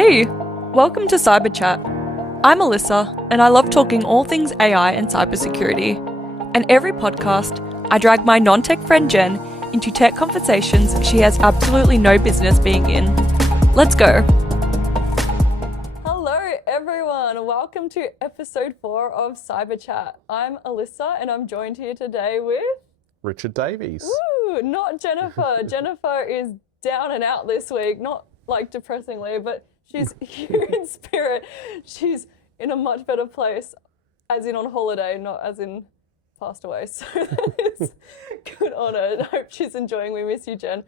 Hey, welcome to Cyber Chat. I'm Alyssa, and I love talking all things AI and cybersecurity. And every podcast, I drag my non-tech friend Jen into tech conversations she has absolutely no business being in. Let's go. Hello, everyone. Welcome to episode 4 of Cyber Chat. I'm Alyssa, and I'm joined here today with Richard Davies. Woo, not Jennifer. Jennifer is down and out this week, not like depressingly, but she's here in spirit. She's in a much better place, as in on holiday, not as in passed away. So that is good on her. I hope she's enjoying. We miss you, Jen,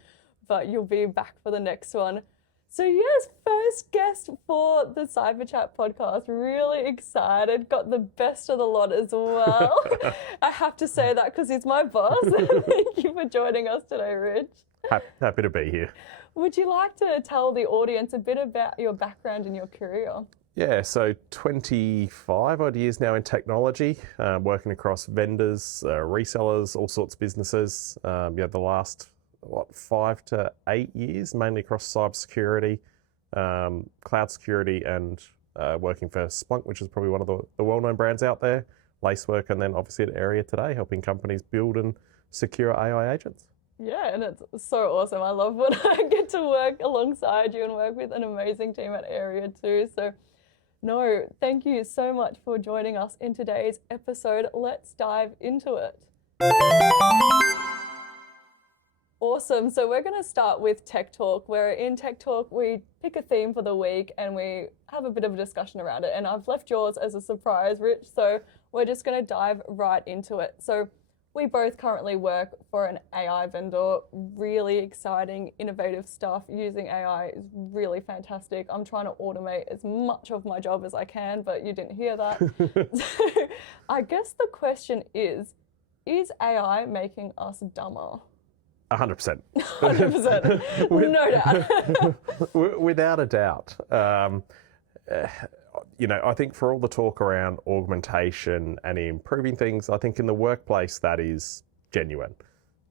but you'll be back for the next one. So yes, first guest for the Cyber Chat podcast. Really excited. Got the best of the lot as well. I have to say that because he's my boss. Thank you for joining us today, Rich. Happy to be here. Would you like to tell the audience a bit about your background and your career? Yeah, so 25 odd years now in technology, working across vendors, resellers, all sorts of businesses. The last 5 to 8 years, mainly across cybersecurity, cloud security, and working for Splunk, which is probably one of the well-known brands out there, Lacework, and then obviously at Airia today, helping companies build and secure AI agents. Yeah, and it's so awesome. I love when I get to work alongside you and work with an amazing team at Airia too. So, no, thank you so much for joining us in today's episode. Let's dive into it. Awesome. So we're going to start with Tech Talk, where in Tech Talk we pick a theme for the week and we have a bit of a discussion around it. And I've left yours as a surprise, Rich, so we're just going to dive right into it. So we both currently work for an AI vendor. Really exciting, innovative stuff. Using AI is really fantastic. I'm trying to automate as much of my job as I can, but you didn't hear that. So I guess the question is AI making us dumber? 100%. 100%. No doubt. Without a doubt. I think for all the talk around augmentation and improving things, I think in the workplace that is genuine.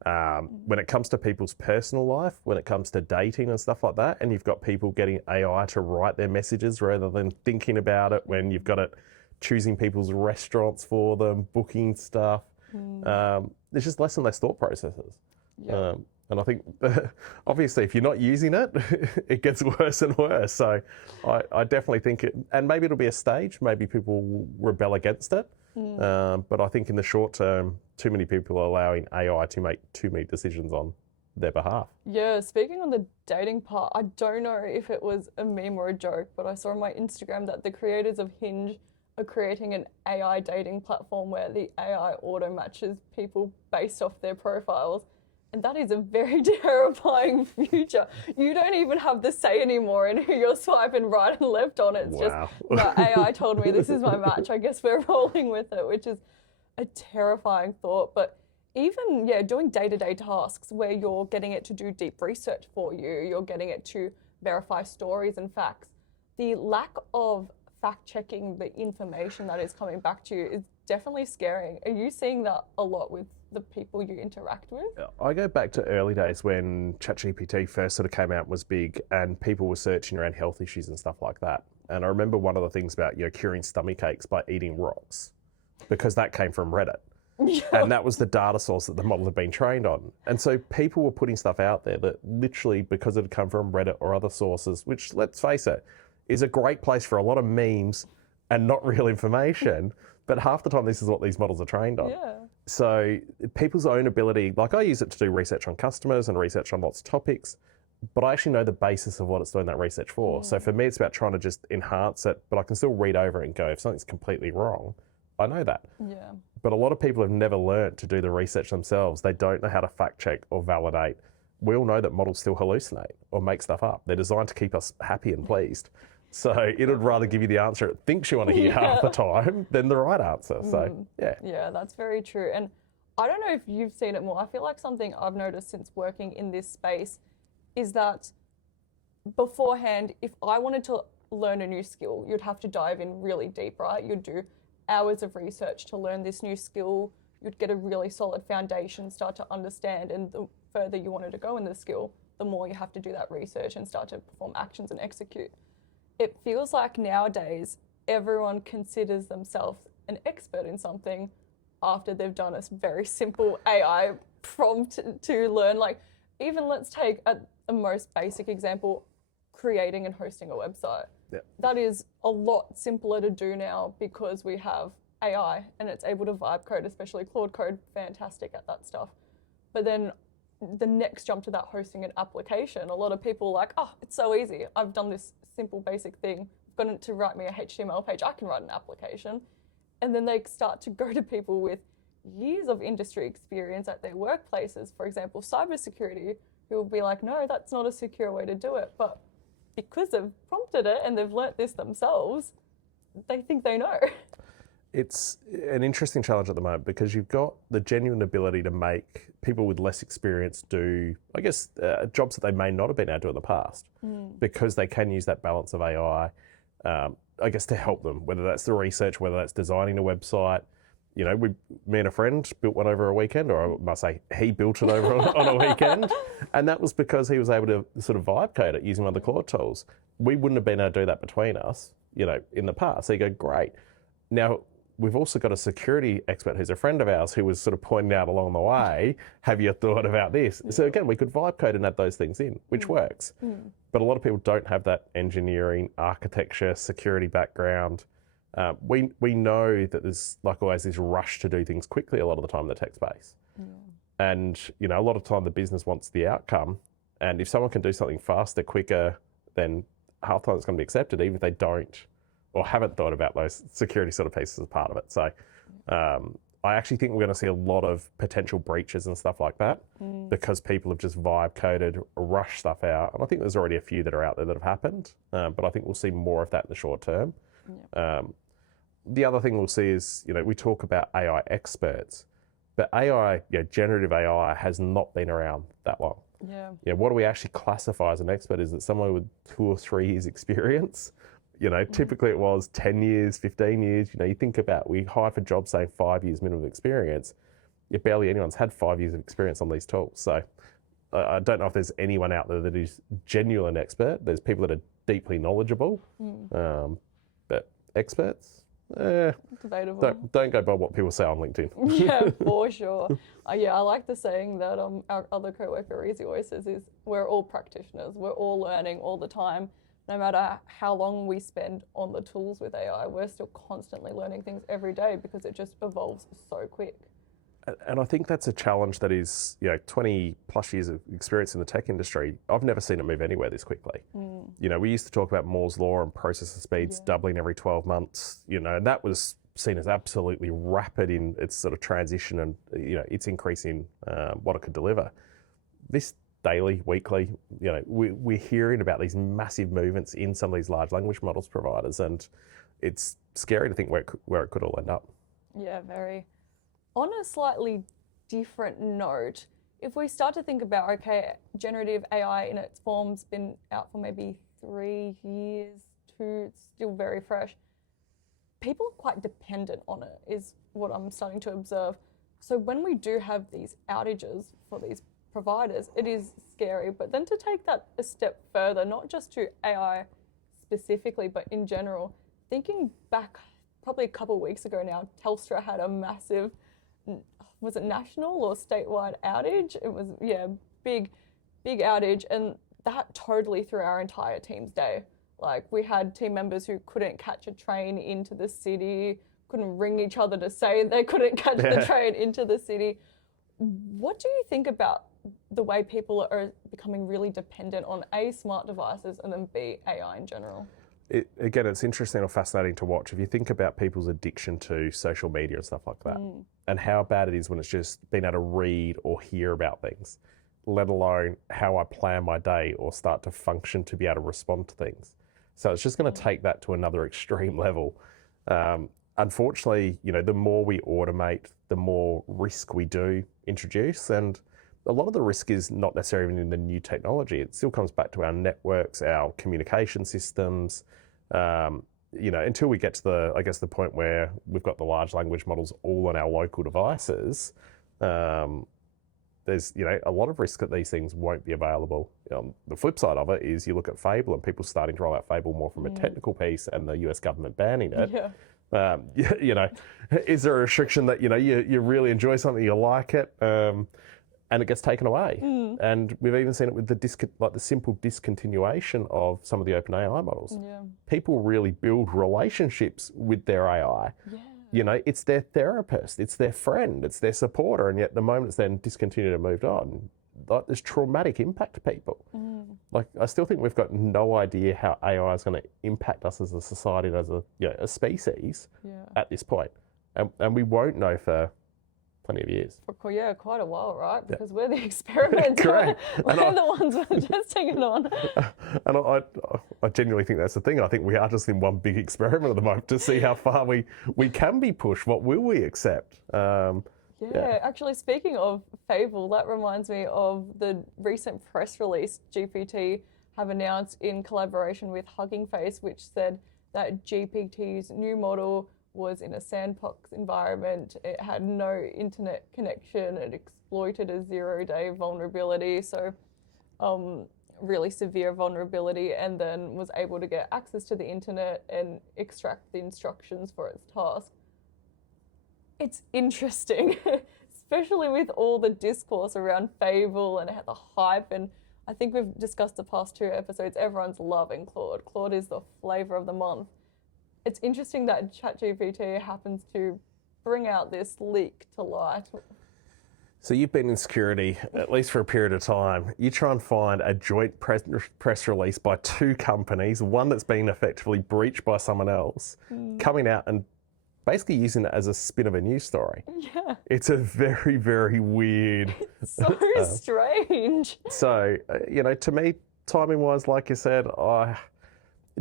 When it comes to people's personal life, when it comes to dating and stuff like that, and you've got people getting AI to write their messages rather than thinking about it, when you've got it choosing people's restaurants for them, booking stuff, there's just less and less thought processes. Yeah. And I think, obviously, if you're not using it, it gets worse and worse. So I definitely think and maybe it'll be a stage, maybe people will rebel against it. But I think in the short term, too many people are allowing AI to make too many decisions on their behalf. Yeah, speaking on the dating part, I don't know if it was a meme or a joke, but I saw on my Instagram that the creators of Hinge are creating an AI dating platform where the AI auto matches people based off their profiles. And that is a very terrifying future. You don't even have the say anymore in who you're swiping right and left on. It's Wow. just, no, AI told me this is my match. I guess we're rolling with it, which is a terrifying thought. But even, doing day-to-day tasks where you're getting it to do deep research for you, you're getting it to verify stories and facts. The lack of fact-checking the information that is coming back to you is definitely scary. Are you seeing that a lot with the people you interact with? I go back to early days when ChatGPT first sort of came out, was big, and people were searching around health issues and stuff like that. And I remember one of the things about curing stomach aches by eating rocks, because that came from Reddit. Yeah. And that was the data source that the model had been trained on. And so people were putting stuff out there that literally, because it had come from Reddit or other sources, which, let's face it, is a great place for a lot of memes and not real information. But half the time, this is what these models are trained on. Yeah. So people's own ability, like I use it to do research on customers and research on lots of topics, but I actually know the basis of what it's doing that research for. So for me, it's about trying to just enhance it, but I can still read over it and go, if something's completely wrong, I know that. Yeah. But a lot of people have never learned to do the research themselves. They don't know how to fact check or validate. We all know that models still hallucinate or make stuff up. They're designed to keep us happy and pleased. So it would rather give you the answer it thinks you want to hear half the time than the right answer. So, yeah. Yeah, that's very true. And I don't know if you've seen it more. I feel like something I've noticed since working in this space is that beforehand, if I wanted to learn a new skill, you'd have to dive in really deep, right? You'd do hours of research to learn this new skill. You'd get a really solid foundation, start to understand, and the further you wanted to go in the skill, the more you have to do that research and start to perform actions and execute. it feels like nowadays everyone considers themselves an expert in something after they've done a very simple AI prompt to learn. Like, even let's take a most basic example, creating and hosting a website. Yep. That is a lot simpler to do now because we have AI and it's able to vibe code, especially Claude Code, fantastic at that stuff. But then the next jump to that, hosting an application, a lot of people are like, oh, it's so easy. I've done this simple basic thing. I've gotten it to write me a HTML page. I can write an application. And then they start to go to people with years of industry experience at their workplaces, for example, cybersecurity, who will be like, no, that's not a secure way to do it. But because they've prompted it and they've learnt this themselves, they think they know. It's an interesting challenge at the moment because you've got the genuine ability to make people with less experience do, I guess, jobs that they may not have been able to do in the past because they can use that balance of AI, I guess, to help them, whether that's the research, whether that's designing a website. You know, me and a friend built one over a weekend, or I must say he built it over on a weekend. And that was because he was able to sort of vibe code it using one of the Claude tools. We wouldn't have been able to do that between us, you know, in the past. So you go, great. Now, we've also got a security expert who's a friend of ours who was sort of pointing out along the way, have you thought about this? So again, we could vibe code and add those things in, which works. But a lot of people don't have that engineering, architecture, security background. We know that there's, like always, this rush to do things quickly a lot of the time in the tech space. And, you know, a lot of time the business wants the outcome. And if someone can do something faster, quicker, then half the time it's going to be accepted, even if they don't or haven't thought about those security sort of pieces as part of it. So I actually think we're going to see a lot of potential breaches and stuff like that because people have just vibe coded, rushed stuff out. And I think there's already a few that are out there that have happened, but I think we'll see more of that in the short term. The other thing we'll see is, you know, we talk about AI experts, but AI, you know, generative AI has not been around that long. You know, what do we actually classify as an expert? Is it someone with 2 or 3 years experience? You know, typically it was 10 years, 15 years. You know, you think about, we hire for jobs saying 5 years minimum experience. Yet barely anyone's had 5 years of experience on these tools. So I don't know if there's anyone out there that is genuine expert. There's people that are deeply knowledgeable, but experts, debatable. Don't go by what people say on LinkedIn. Yeah, for sure. Yeah, I like the saying that our other co-worker Easy always says is, we're all practitioners. We're all learning all the time. No matter how long we spend on the tools with AI, we're still constantly learning things every day because it just evolves so quick. And I think that's a challenge that is, you know, 20 plus years of experience in the tech industry. I've never seen it move anywhere this quickly. You know, we used to talk about Moore's Law and processor speeds doubling every 12 months, you know, and that was seen as absolutely rapid in its sort of transition and, you know, its increase in what it could deliver. This daily, weekly, you know, we're hearing about these massive movements in some of these large language models providers, and it's scary to think where it could all end up. Yeah, very. On a slightly different note, if we start to think about, okay, generative AI in its form's been out for maybe 3 years, 2, it's still very fresh. People are quite dependent on it, is what I'm starting to observe. So when we do have these outages for these providers, it is scary. But then to take that a step further, not just to AI specifically, but in general, thinking back probably a couple of weeks ago now, Telstra had a massive, was it national or statewide outage? It was, yeah, big outage. And that totally threw our entire team's day. Like, we had team members who couldn't catch a train into the city, couldn't ring each other to say they couldn't catch the train into the city. What do you think about the way people are becoming really dependent on A, smart devices, and then B, AI in general? Again, it's interesting or fascinating to watch. If you think about people's addiction to social media and stuff like that, and how bad it is when it's just being able to read or hear about things, let alone how I plan my day or start to function to be able to respond to things. So it's just going to take that to another extreme level. Unfortunately, you know, the more we automate, the more risk we do introduce. And a lot of the risk is not necessarily in the new technology. It still comes back to our networks, our communication systems. You know, until we get to the point where we've got the large language models all on our local devices, there's there's, a lot of risk that these things won't be available. The flip side of it is you look at Fable and people starting to roll out Fable more from a technical piece and the US government banning it. Yeah. Is there a restriction that, you really enjoy something, you like it, and it gets taken away? And we've even seen it with the simple discontinuation of some of the open AI models. Yeah. People really build relationships with their AI. Yeah. It's their therapist, it's their friend, it's their supporter, and yet the moment it's then discontinued and moved on, there's traumatic impact to people. Like, I still think we've got no idea how AI is going to impact us as a society and as a species at this point. And we won't know for plenty of years. For quite a while, right? Because we're the experiments. Correct. We're the ones that are testing it on. And I genuinely think that's the thing. I think we are just in one big experiment at the moment to see how far we can be pushed. What will we accept? Actually, speaking of Fable, that reminds me of the recent press release GPT have announced in collaboration with Hugging Face, which said that GPT's new model was in a sandbox environment. It had no internet connection. It exploited a 0-day vulnerability, so really severe vulnerability, and then was able to get access to the internet and extract the instructions for its task. It's interesting, especially with all the discourse around Fable and the hype, and I think we've discussed the past 2 episodes, everyone's loving Claude. Claude is the flavour of the month. It's interesting that ChatGPT happens to bring out this leak to light. So you've been in security, at least for a period of time. You try and find a joint press release by 2 companies, one that's been effectively breached by someone else, coming out and basically using it as a spin of a news story. Yeah. It's a very, very weird... It's so strange. So, to me, timing-wise, like you said,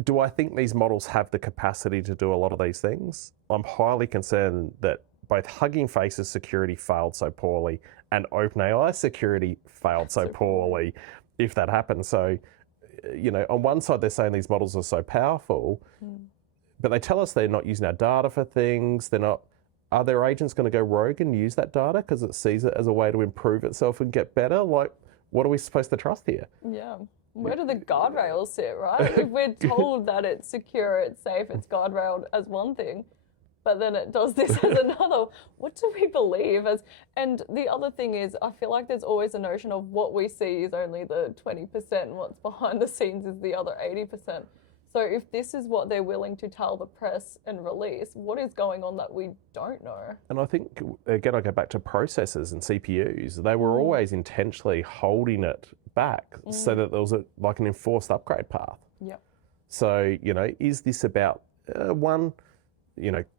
do I think these models have the capacity to do a lot of these things? I'm highly concerned that both Hugging Face's security failed so poorly and OpenAI's security failed so poorly if that happens. So, on one side, they're saying these models are so powerful, but they tell us they're not using our data for things. Are their agents going to go rogue and use that data because it sees it as a way to improve itself and get better? Like, what are we supposed to trust here? Yeah. Where do the guardrails sit, right? If we're told that it's secure, it's safe, it's guardrailed as one thing, but then it does this as another, what do we believe? And the other thing is, I feel like there's always a notion of what we see is only the 20% and what's behind the scenes is the other 80%. So if this is what they're willing to tell the press and release, what is going on that we don't know? And I think, again, I go back to processors and CPUs. They were always intentionally holding it back so that there was an enforced upgrade path. Yep. So, is this about,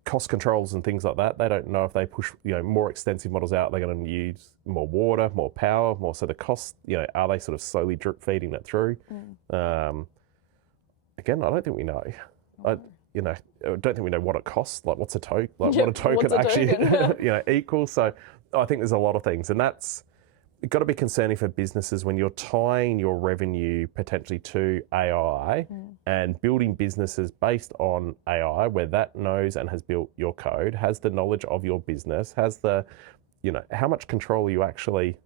cost controls and things like that? They don't know if they push, more extensive models out, they're going to use more water, more power, more. So the cost, are they sort of slowly drip feeding it through? Again, I don't think we know. I don't think we know what it costs. Like, what's a token? Like, what a token actually, equals. So, I think there's a lot of things, and that's got to be concerning for businesses when you're tying your revenue potentially to AI and building businesses based on AI, where that knows and has built your code, has the knowledge of your business, has the, how much control are you actually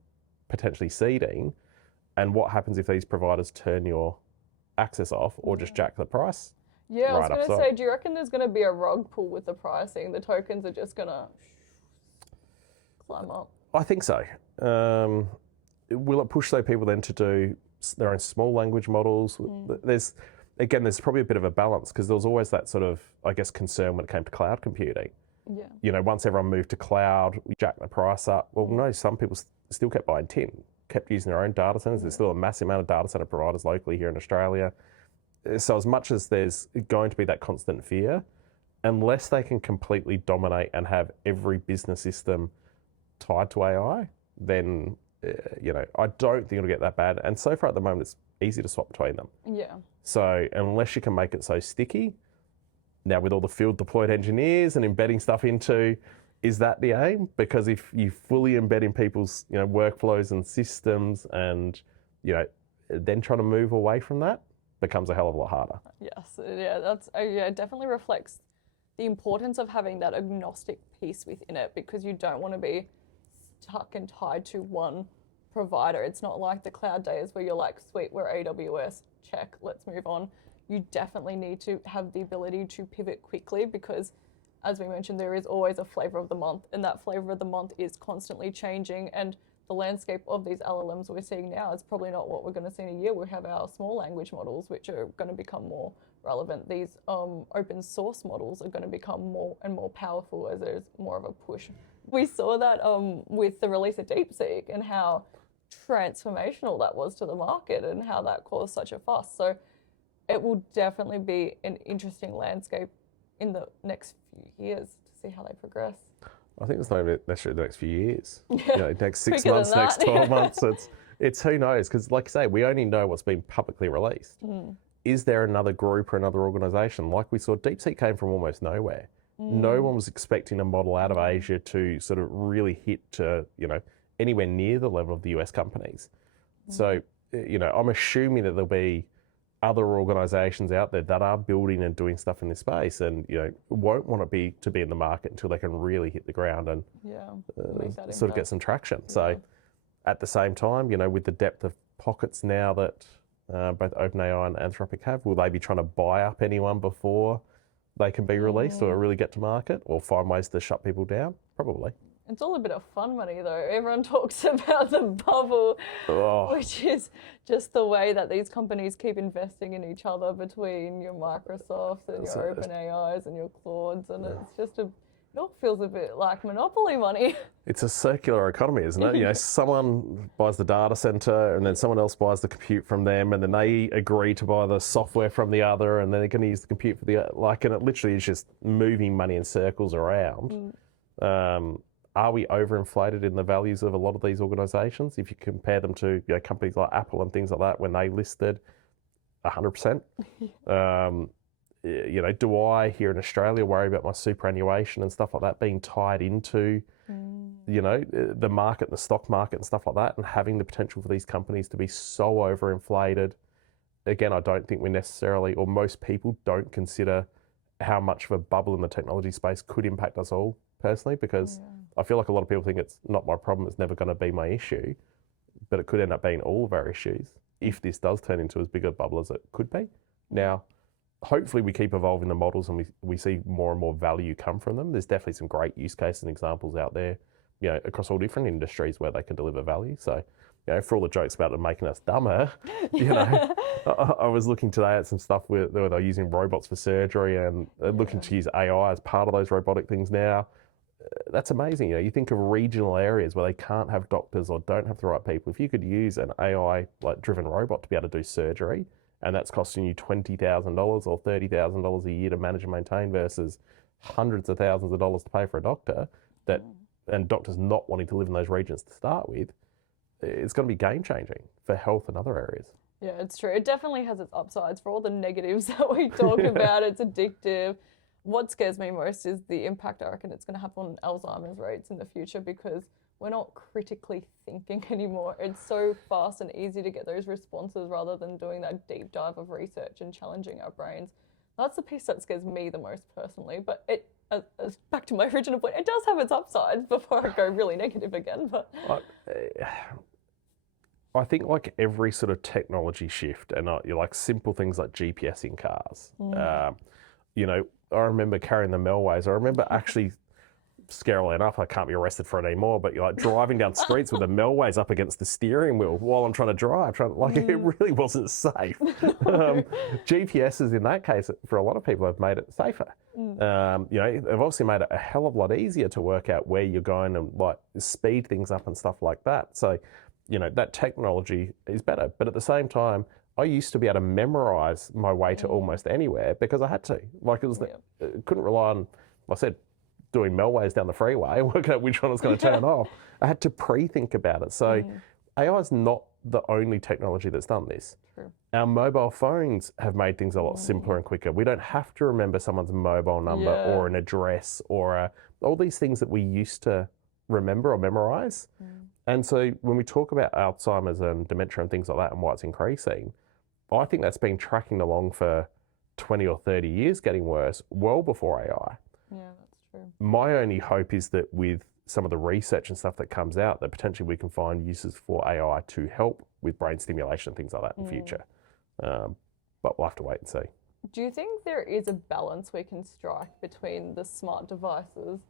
potentially ceding, and what happens if these providers turn your access off or just jack the price? Yeah, I was going to say, do you reckon there's going to be a rug pull with the pricing? The tokens are just going to climb up? I think so. Will it push those people then to do their own small language models? There's probably a bit of a balance because there was always that sort of, I guess, concern when it came to cloud computing. Yeah. Once everyone moved to cloud, we jacked the price up. Well, no, some people still kept buying tin, kept using their own data centers. There's still a massive amount of data center providers locally here in Australia. So as much as there's going to be that constant fear, unless they can completely dominate and have every business system tied to AI, then, I don't think it'll get that bad. And so far at the moment, it's easy to swap between them. Yeah. So unless you can make it so sticky, now with all the field deployed engineers and embedding stuff into, is that the aim? Because if you fully embed in people's, workflows and systems and, then trying to move away from that becomes a hell of a lot harder. Yes, yeah, it definitely reflects the importance of having that agnostic piece within it, because you don't want to be stuck and tied to one provider. It's not like the cloud days where you're like, sweet, we're AWS, check, let's move on. You definitely need to have the ability to pivot quickly because, as we mentioned, there is always a flavour of the month, and that flavour of the month is constantly changing. And the landscape of these LLMs we're seeing now is probably not what we're going to see in a year. We have our small language models, which are going to become more relevant. These open source models are going to become more and more powerful as there's more of a push. We saw that with the release of DeepSeek and how transformational that was to the market and how that caused such a fuss. So it will definitely be an interesting landscape in the next few years to see how they progress. I think it's not even necessarily the next few years. Yeah. Next 6 months, next 12 months. It's who knows? Because like I say, we only know what's been publicly released. Is there another group or another organisation? Like we saw, DeepSeek came from almost nowhere. No one was expecting a model out of Asia to sort of really hit to, anywhere near the level of the US companies. So, I'm assuming that there'll be other organisations out there that are building and doing stuff in this space and, won't want to be in the market until they can really hit the ground and sort of get some traction. Yeah. So at the same time, with the depth of pockets now that both OpenAI and Anthropic have, will they be trying to buy up anyone before they can be released or really get to market or find ways to shut people down? Probably. It's all a bit of fun money though. Everyone talks about the bubble, which is just the way that these companies keep investing in each other between your Microsofts and your OpenAIs and your Claudes, and it's just it all feels a bit like monopoly money. It's a circular economy, isn't it? Someone buys the data center and then someone else buys the compute from them and then they agree to buy the software from the other and then they're going to use the compute for the, and it literally is just moving money in circles around. Are we overinflated in the values of a lot of these organisations? If you compare them to companies like Apple and things like that, when they listed 100%. Do I here in Australia worry about my superannuation and stuff like that being tied into, the market, the stock market and stuff like that, and having the potential for these companies to be so overinflated? Again, I don't think we necessarily, or most people don't consider how much of a bubble in the technology space could impact us all personally, because I feel like a lot of people think it's not my problem, it's never going to be my issue, but it could end up being all of our issues if this does turn into as big a bubble as it could be. Now, hopefully we keep evolving the models and we see more and more value come from them. There's definitely some great use cases and examples out there, across all different industries where they can deliver value. So, for all the jokes about them making us dumber, I was looking today at some stuff where they're using robots for surgery and looking to use AI as part of those robotic things now. That's amazing. You think of regional areas where they can't have doctors or don't have the right people. If you could use an AI driven robot to be able to do surgery, and that's costing you $20,000 or $30,000 a year to manage and maintain versus hundreds of thousands of dollars to pay for a doctor, and doctors not wanting to live in those regions to start with, it's going to be game changing for health and other areas. Yeah, it's true. It definitely has its upsides for all the negatives that we talk about. It's addictive. What scares me most is the impact I reckon it's going to have on Alzheimer's rates in the future, because we're not critically thinking anymore. It's so fast and easy to get those responses rather than doing that deep dive of research and challenging our brains. That's the piece that scares me the most personally. But back to my original point, it does have its upsides before I go really negative again. But I think like every sort of technology shift, and simple things like GPS in cars, I remember carrying the Melways. I remember actually, scarily enough, I can't be arrested for it anymore, but you're driving down streets with the Melways up against the steering wheel while I'm trying to drive. It really wasn't safe. GPSs in that case, for a lot of people, have made it safer. They've obviously made it a hell of a lot easier to work out where you're going and speed things up and stuff like that. So, that technology is better. But at the same time, I used to be able to memorize my way to almost anywhere because I had to. Couldn't rely on, like I said, doing Melways down the freeway, working out which one was going to turn off. I had to pre-think about it. So AI is not the only technology that's done this. True. Our mobile phones have made things a lot simpler and quicker. We don't have to remember someone's mobile number or an address or all these things that we used to remember or memorize. And so when we talk about Alzheimer's and dementia and things like that and why it's increasing, I think that's been tracking along for 20 or 30 years, getting worse, well before AI. Yeah, that's true. My only hope is that with some of the research and stuff that comes out that potentially we can find uses for AI to help with brain stimulation and things like that in the future. But we'll have to wait and see. Do you think there is a balance we can strike between the smart devices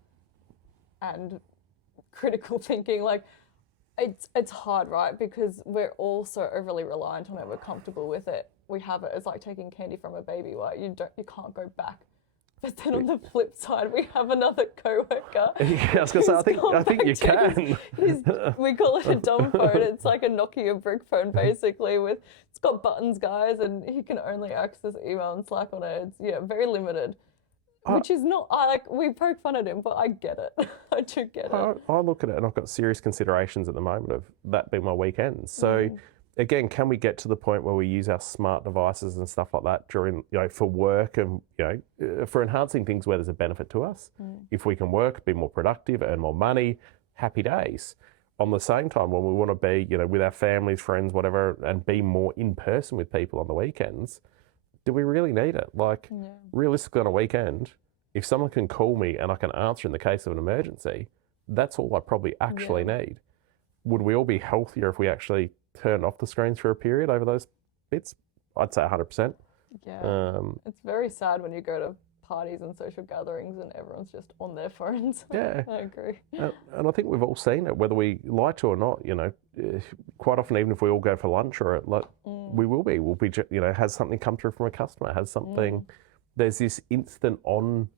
and critical thinking? Like, it's hard, right? Because we're all so overly reliant on it. We're comfortable with it. We have it. It's like taking candy from a baby, right? You can't go back. But then on the flip side, we have another coworker. Yeah, I was going to say, I think you can. We call it a dumb phone. It's like a Nokia brick phone, basically. It's got buttons, guys, and he can only access email and Slack on it. It's very limited. Which is not, we poke fun at him, but I get it. I do get it. I look at it and I've got serious considerations at the moment of that being my weekends. So again, can we get to the point where we use our smart devices and stuff like that during, for work and, for enhancing things where there's a benefit to us? If we can work, be more productive, earn more money, happy days. On the same time, when we want to be, with our families, friends, whatever, and be more in person with people on the weekends, do we really need it? Realistically on a weekend, if someone can call me and I can answer in the case of an emergency, that's all I probably actually need. Would we all be healthier if we actually turned off the screens for a period over those bits? I'd say 100%. Yeah. It's very sad when you go to parties and social gatherings and everyone's just on their phones. Yeah. I agree. And I think we've all seen it, whether we like to or not, quite often, even if we all go for lunch or we'll be, has something come through from a customer, has something, there's this instant on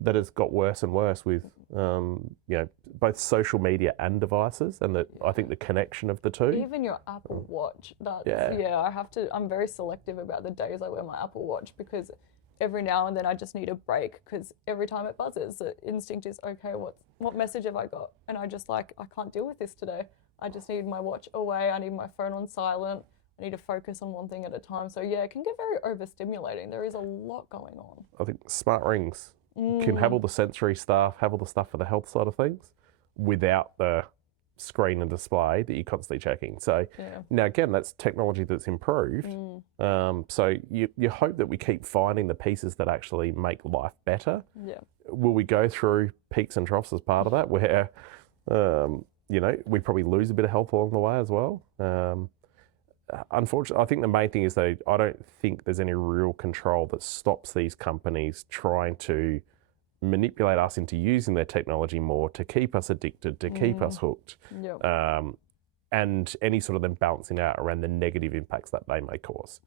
that has got worse and worse with, both social media and devices, and I think the connection of the two. Even your Apple Watch, I'm very selective about the days I wear my Apple Watch, because every now and then I just need a break, because every time it buzzes, the instinct is, okay, what message have I got? And I just I can't deal with this today. I just need my watch away. I need my phone on silent. I need to focus on one thing at a time. So yeah, it can get very overstimulating. There is a lot going on. I think smart rings can have all the sensory stuff, have all the stuff for the health side of things, without the screen and display that you're constantly checking. So now again, that's technology that's improved. So you hope that we keep finding the pieces that actually make life better. Yeah. Will we go through peaks and troughs as part of that, where we probably lose a bit of health along the way as well? Unfortunately, I think the main thing is, though, I don't think there's any real control that stops these companies trying to manipulate us into using their technology more to keep us addicted, to keep us hooked, and any sort of them balancing out around the negative impacts that they may cause.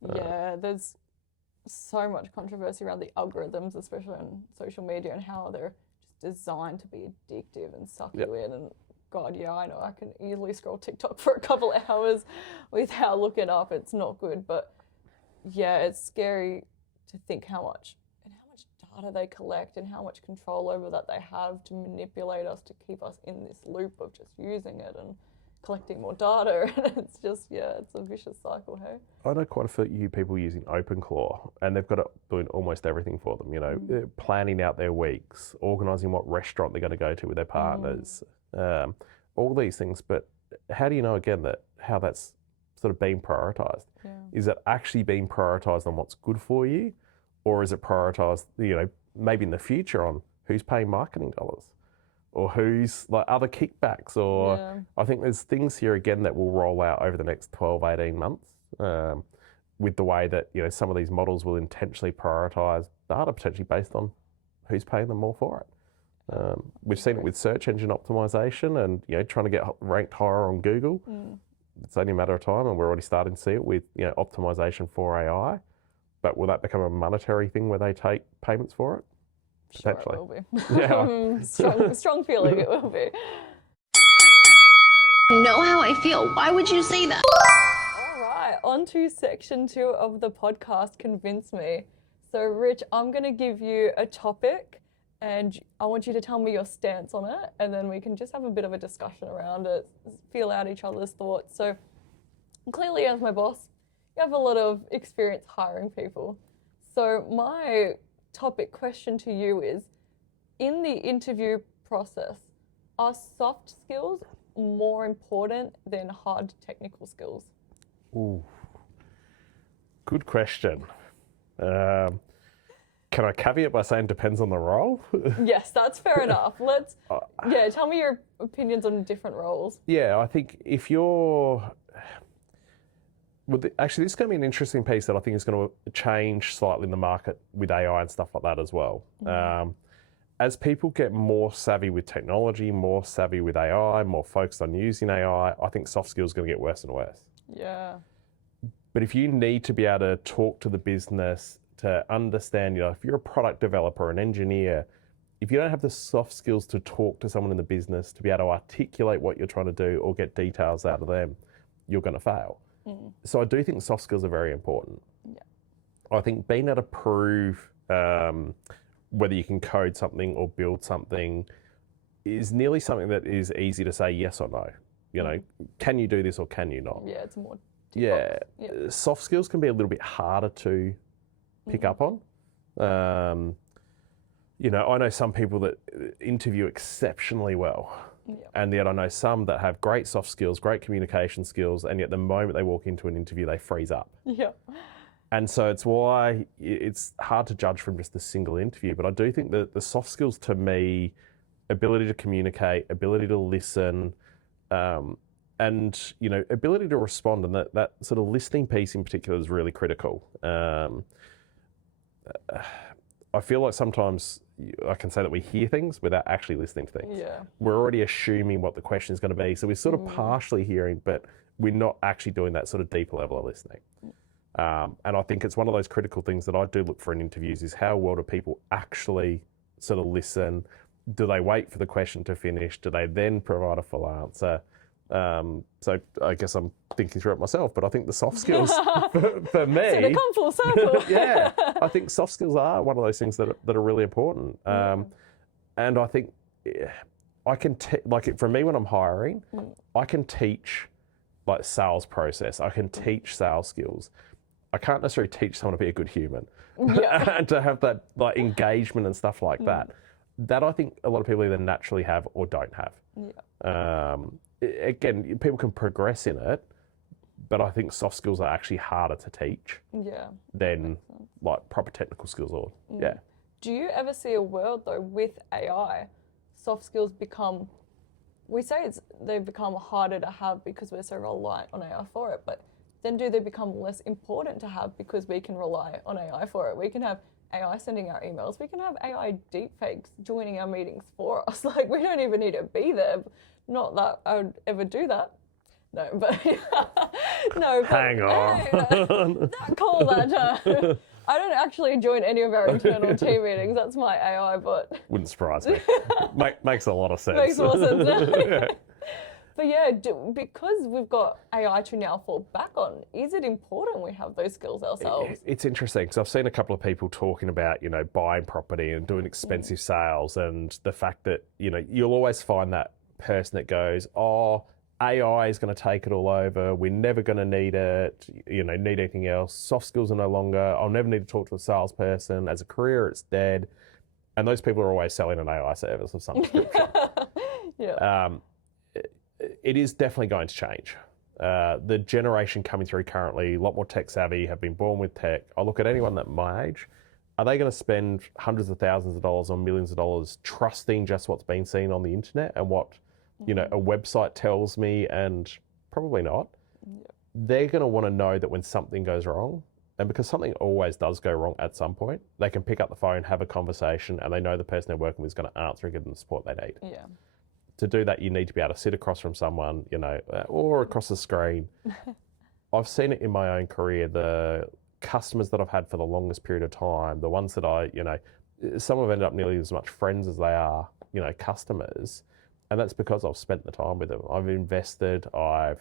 There's so much controversy around the algorithms, especially on social media, and how they're just designed to be addictive and suck you in. And God, I know I can easily scroll TikTok for a couple of hours without looking up. It's not good, but it's scary to think how much data they collect and how much control over that they have to manipulate us, to keep us in this loop of just using it and collecting more data. And it's just, it's a vicious cycle, hey? I know quite a few people using OpenClaw, and they've got it doing almost everything for them, planning out their weeks, organising what restaurant they're going to go to with their partners, all these things. But how do you know, again, that how that's sort of being prioritised? Is it actually being prioritised on what's good for you? Or is it prioritised, maybe in the future on who's paying marketing dollars, or who's other kickbacks? Or I think there's things here again that will roll out over the next 12, 18 months with the way that, some of these models will intentionally prioritise data potentially based on who's paying them more for it. We've seen it with search engine optimization and, trying to get ranked higher on Google. It's only a matter of time, and we're already starting to see it with, optimization for AI. But will that become a monetary thing where they take payments for it? Potentially. Sure, it will be. Strong feeling it will be. Know how I feel. Why would you say that? All right, on to section 2 of the podcast, Convince Me. So, Rich, I'm going to give you a topic, and I want you to tell me your stance on it, and then we can just have a bit of a discussion around it, feel out each other's thoughts. So, clearly, as my boss, you have a lot of experience hiring people. So my topic question to you is, in the interview process, are soft skills more important than hard technical skills? Ooh, good question. Can I caveat by saying depends on the role? Yes, that's fair enough. Tell me your opinions on different roles. Yeah, I think if you're... Actually, this is going to be an interesting piece that I think is going to change slightly in the market with AI and stuff like that as well. As people get more savvy with technology, more savvy with AI, more focused on using AI, I think soft skills are going to get worse and worse. Yeah. But if you need to be able to talk to the business, to understand, if you're a product developer, an engineer, if you don't have the soft skills to talk to someone in the business, to be able to articulate what you're trying to do or get details out of them, you're going to fail. So I do think soft skills are very important. Yeah. I think being able to prove whether you can code something or build something is nearly something that is easy to say yes or no. Can you do this or can you not? Yeah, it's more. Soft skills can be a little bit harder to pick up on. I know some people that interview exceptionally well. And yet I know some that have great soft skills, great communication skills, and yet the moment they walk into an interview, they freeze up. Yeah. And so it's why it's hard to judge from just a single interview. But I do think that the soft skills to me, ability to communicate, ability to listen, and ability to respond, and that sort of listening piece in particular is really critical. I feel like sometimes I can say that we hear things without actually listening to things. Yeah. We're already assuming what the question is going to be, so we're sort of partially hearing, but we're not actually doing that sort of deeper level of listening. And I think it's one of those critical things that I do look for in interviews is how well do people actually sort of listen? Do they wait for the question to finish? Do they then provide a full answer? So I guess I'm thinking through it myself, but I think the soft skills for me... So to come full circle. Yeah, I think soft skills are one of those things that are really important. And I think I can, for me when I'm hiring, I can teach like sales process. I can teach sales skills. I can't necessarily teach someone to be a good human and to have that like engagement and stuff like that. That I think a lot of people either naturally have or don't have. Again, people can progress in it, but I think soft skills are actually harder to teach than like proper technical skills or Do you ever see a world though with AI, soft skills become, we say they've become harder to have because we're so reliant on AI for it, but then do they become less important to have because we can rely on AI for it? We can have AI sending our emails. We can have AI deepfakes joining our meetings for us. Like, we don't even need to be there. Not that I would ever do that. No, but no. But, hang on. Don't call that. I don't actually join any of our internal team meetings. That's my AI bot. Wouldn't surprise me. Makes a lot of sense. Makes more sense. But yeah, because we've got AI to now fall back on, is it important we have those skills ourselves? It's interesting because I've seen a couple of people talking about, buying property and doing expensive sales, and the fact that, you'll always find that person that goes, oh, AI is going to take it all over. We're never going to need it, need anything else. Soft skills are no longer, I'll never need to talk to a salesperson. As a career, it's dead. And those people are always selling an AI service of some description. It is definitely going to change. The generation coming through currently, a lot more tech savvy, have been born with tech. I look at anyone that my age, are they going to spend hundreds of thousands of dollars or millions of dollars trusting just what's been seen on the internet and what, a website tells me? And probably not. They're going to want to know that when something goes wrong, and because something always does go wrong at some point, they can pick up the phone, have a conversation, and they know the person they're working with is going to answer and give them the support they need. Yeah. To do that, you need to be able to sit across from someone, or across the screen. I've seen it in my own career. The customers that I've had for the longest period of time, the ones that some have ended up nearly as much friends as they are, customers. And that's because I've spent the time with them. I've invested, I've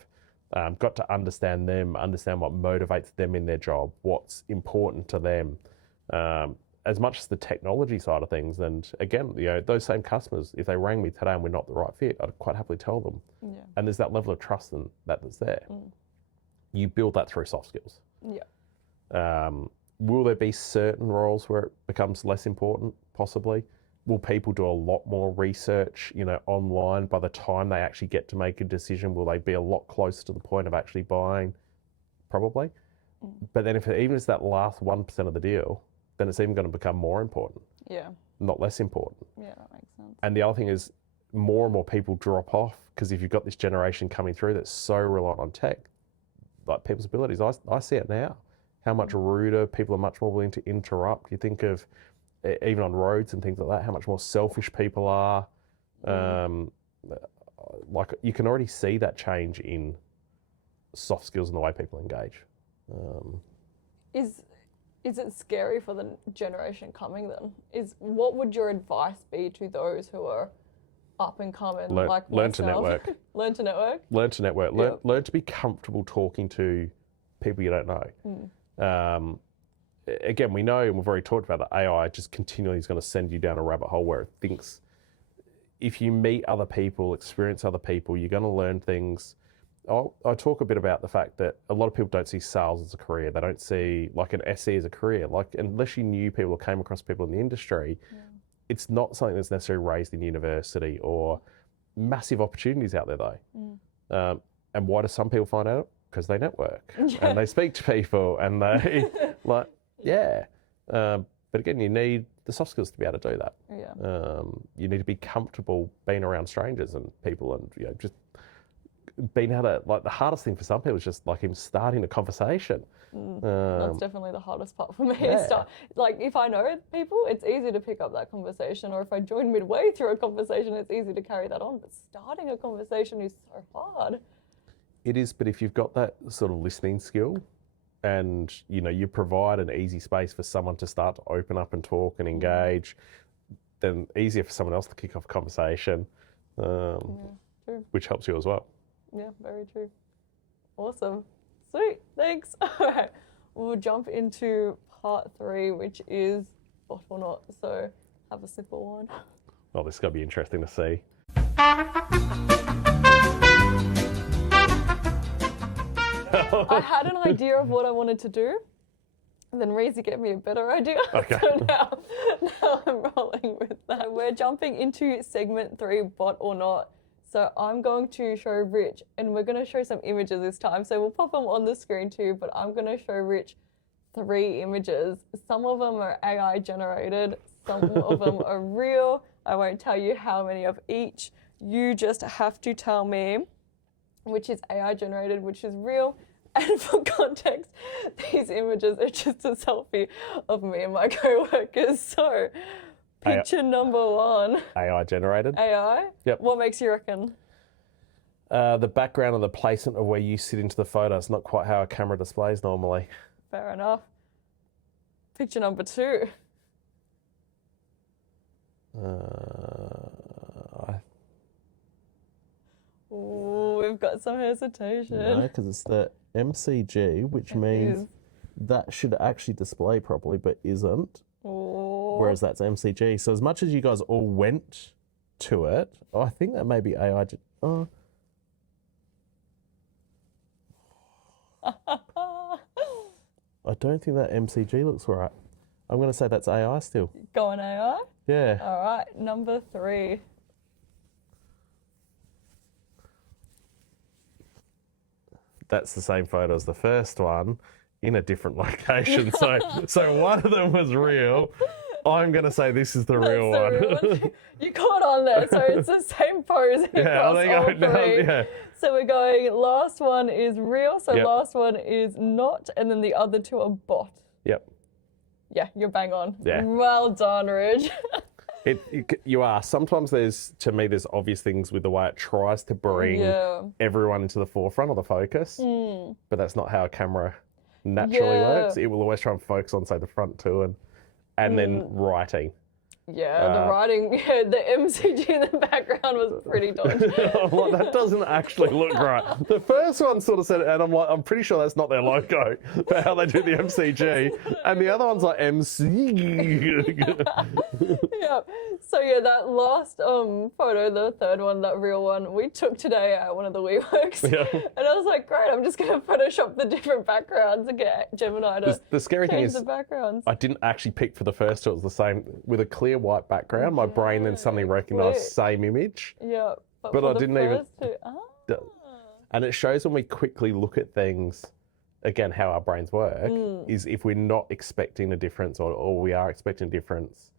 got to understand them, understand what motivates them in their job, what's important to them. As much as the technology side of things. And again, those same customers, if they rang me today and we're not the right fit, I'd quite happily tell them. Yeah. And there's that level of trust that's there. You build that through soft skills. Yeah. Will there be certain roles where it becomes less important? Possibly. Will people do a lot more research, online by the time they actually get to make a decision? Will they be a lot closer to the point of actually buying? Probably. But then even if it's that last 1% of the deal, then it's even going to become more important, Yeah. not less important. Yeah, that makes sense. And the other thing is more and more people drop off because if you've got this generation coming through that's so reliant on tech, like people's abilities, I see it now. How much ruder, people are much more willing to interrupt. You think of, even on roads and things like that, how much more selfish people are. Like you can already see that change in soft skills and the way people engage. Is it scary for the generation coming then? What would your advice be to those who are up and coming like learn to myself? network. Learn to network? Learn to network. Yep. Learn to be comfortable talking to people you don't know. Again, we know, and we've already talked about that AI just continually is going to send you down a rabbit hole where it thinks. If you meet other people, experience other people, you're going to learn things. I talk a bit about the fact that a lot of people don't see sales as a career. They don't see like an SE as a career. Like unless you knew people or came across people in the industry, it's not something that's necessarily raised in university or massive opportunities out there though. And why do some people find out? Because they network and they speak to people and they but again, you need the soft skills to be able to do that. Yeah. You need to be comfortable being around strangers and people and just being able to, like the hardest thing for some people is just like him starting a conversation. That's definitely the hardest part for me. Yeah. Like if I know people, it's easy to pick up that conversation, or if I join midway through a conversation, it's easy to carry that on. But starting a conversation is so hard. It is, but if you've got that sort of listening skill and, you provide an easy space for someone to start to open up and talk and engage, then easier for someone else to kick off a conversation, True. which helps you as well. Yeah, very true. Awesome. Sweet. Thanks. All right. We'll jump into part 3, which is bot or not. So have a simple one. Oh, this is going to be interesting to see. I had an idea of what I wanted to do, and then Reezy gave me a better idea. Okay. So now I'm rolling with that. We're jumping into segment 3, bot or not. So I'm going to show Rich, and we're going to show some images this time. So we'll pop them on the screen too, but I'm going to show Rich 3 images. Some of them are AI generated, some of them are real. I won't tell you how many of each. You just have to tell me which is AI generated, which is real. And for context, these images are just a selfie of me and my co-workers. So picture number 1. AI generated. AI? Yep. What makes you reckon? The background and the placement of where you sit into the photo is not quite how a camera displays normally. Fair enough. Picture number 2. Ooh, we've got some hesitation. No, because it's the MCG, which means that should actually display properly, but isn't. Ooh. Whereas that's MCG. So as much as you guys all went to it, I think that may be AI. I don't think that MCG looks right. I'm going to say that's AI still. Going AI? Yeah. All right, number 3. That's the same photo as the first one in a different location. So one of them was real. I'm going to say this is the real That's the one. real one. You caught on there, so it's the same pose across all 3. Yeah. So we're going, last one is real, so Yep. last one is not, and then the other 2 are bot. Yep. Yeah, you're bang on. Yeah. Well done, Ridge. You are. Sometimes there's obvious things with the way it tries to bring everyone into the forefront of the focus, but that's not how a camera naturally works. It will always try and focus on, say, the front 2 and then writing. Yeah, the writing, the MCG in the background was pretty dodgy. I'm like, that doesn't actually look right. The first one sort of said it, and I'm like, I'm pretty sure that's not their logo for how they do the MCG. And the other one's like MC. Yeah. So yeah, that last photo, the 3rd one, that real one, we took today at one of the WeWorks. Yeah. And I was like, great, I'm just going to Photoshop the different backgrounds and get Gemini to The scary thing change is, the backgrounds. I didn't actually pick for the first 2. It was the same with a clear white background. My brain then suddenly recognised same image. Yeah. But I didn't even. First 2, And it shows when we quickly look at things again, how our brains work is if we're not expecting a difference or we are expecting a difference,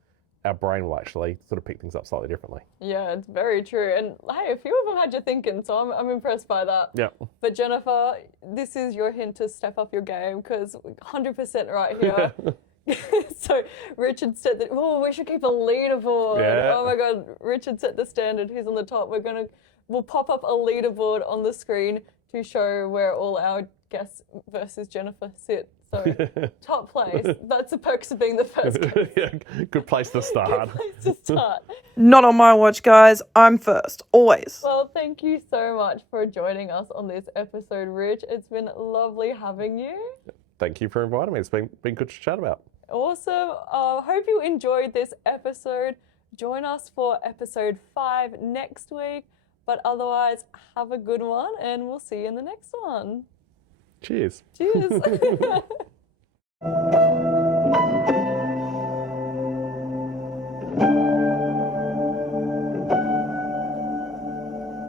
our brain will actually sort of pick things up slightly differently. Yeah, it's very true. And hey, a few of them had you thinking, so I'm impressed by that. Yeah. But Jennifer, this is your hint to step up your game because 100% right here. So Richard said that, oh, we should keep a leaderboard. Yeah. Oh my God, Richard set the standard. He's on the top. We'll pop up a leaderboard on the screen to show where all our guests versus Jennifer sit. So top place. That's the perks of being the first guest. Yeah, good place to start. Good place to start. Not on my watch, guys. I'm first, always. Well, thank you so much for joining us on this episode, Rich. It's been lovely having you. Thank you for inviting me. It's been good to chat about. Awesome. Hope you enjoyed this episode. Join us for episode 5 next week. But otherwise, have a good one and we'll see you in the next one. Cheers. Cheers.